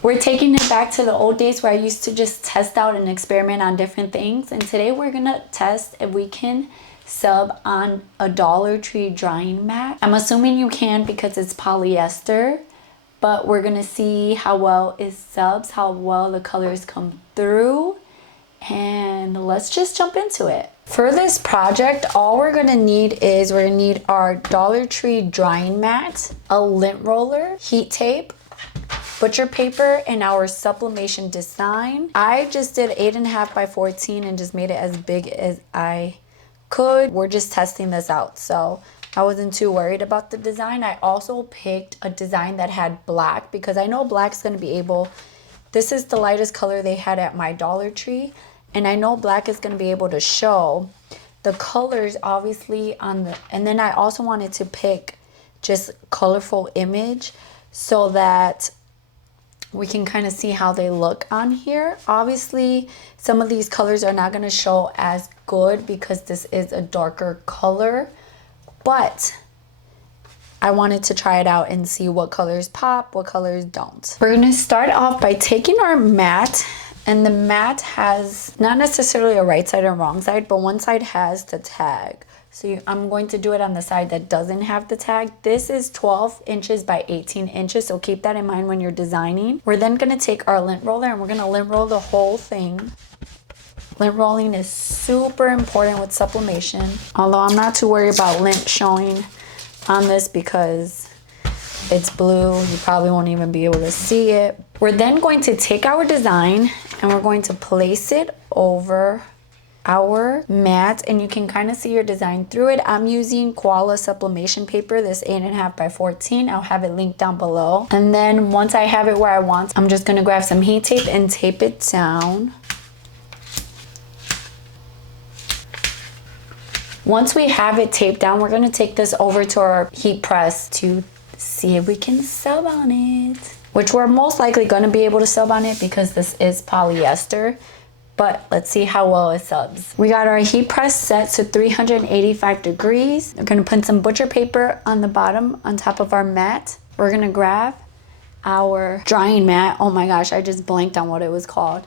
We're taking it back to the old days where I used to just test out and experiment on different things. And today we're gonna test if we can sub on a Dollar Tree drying mat. I'm assuming you can because it's polyester, but we're gonna see how well it subs, how well the colors come through, and let's just jump into it. For this project, all we're gonna need is we're gonna need our Dollar Tree drying mat, a lint roller, heat tape, butcher paper, and our sublimation design. I just did 8.5 by 14 and just made it as big as I could. We're just testing this out, so I wasn't too worried about the design. I also picked a design that had black because I know black's gonna be able, this is the lightest color they had at my Dollar Tree, and I know black is gonna be able to show the colors obviously on the, and then I also wanted to pick just colorful image so that we can kind of see how they look on here. Obviously, some of these colors are not going to show as good because this is a darker color, but I wanted to try it out and see what colors pop, what colors don't. We're going to start off by taking our mat, and the mat has not necessarily a right side and wrong side, but one side has the tag. So I'm going to do it on the side that doesn't have the tag. This is 12 inches by 18 inches, so keep that in mind when you're designing. We're then going to take our lint roller and we're going to lint roll the whole thing. Lint rolling is super important with sublimation, although I'm not too worried about lint showing on this because it's blue. You probably won't even be able to see it. We're then going to take our design and we're going to place it over our mat, and you can kind of see your design through it. I'm using koala sublimation paper, this 8.5 by 14. I'll have it linked down below. And then once I have it where I want, I'm just gonna grab some heat tape and tape it down. Once we have it taped down, we're gonna take this over to our heat press to see if we can sub on it, which we're most likely gonna be able to sub on it because this is polyester. But let's see how well it subs. We got our heat press set to 385 degrees. We're gonna put some butcher paper on the bottom on top of our mat. We're gonna grab our drying mat. Oh my gosh, I just blanked on what it was called.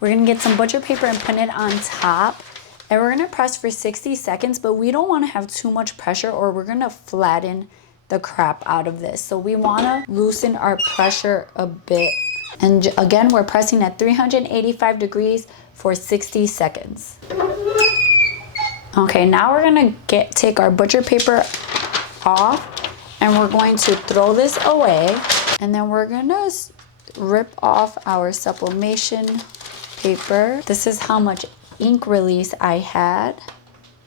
We're gonna get some butcher paper and put it on top. And we're gonna press for 60 seconds, but we don't wanna have too much pressure or we're gonna flatten the crap out of this. So we wanna loosen our pressure a bit. And again, we're pressing at 385 degrees for 60 seconds. Okay, now we're gonna take our butcher paper off and we're going to throw this away. And then we're gonna rip off our sublimation paper. This is how much ink release I had.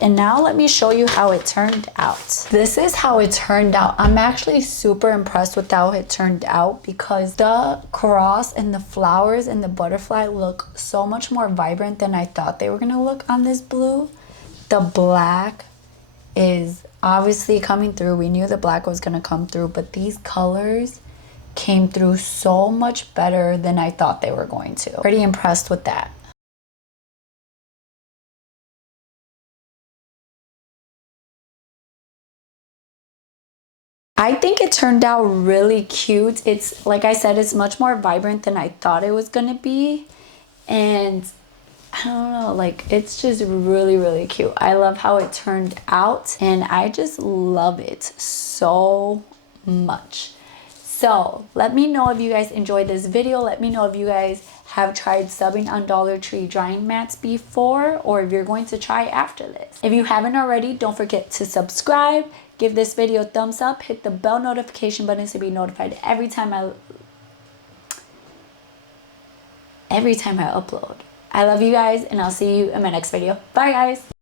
And now let me show you how it turned out. This is how it turned out. I'm actually super impressed with how it turned out because the cross and the flowers and the butterfly look so much more vibrant than I thought they were gonna look on this blue. The black is obviously coming through. We knew the black was gonna come through, but these colors came through so much better than I thought they were going to. Pretty impressed with that. I think it turned out really cute. It's, like I said, it's much more vibrant than I thought it was gonna be. And I don't know, like, it's just really, really cute. I love how it turned out and I just love it so much. So let me know if you guys enjoyed this video. Let me know if you guys have tried subbing on Dollar Tree drying mats before or if you're going to try after this. If you haven't already, don't forget to subscribe. Give this video a thumbs up, hit the bell notification button to be notified every time I upload. I love you guys and I'll see you in my next video. Bye guys.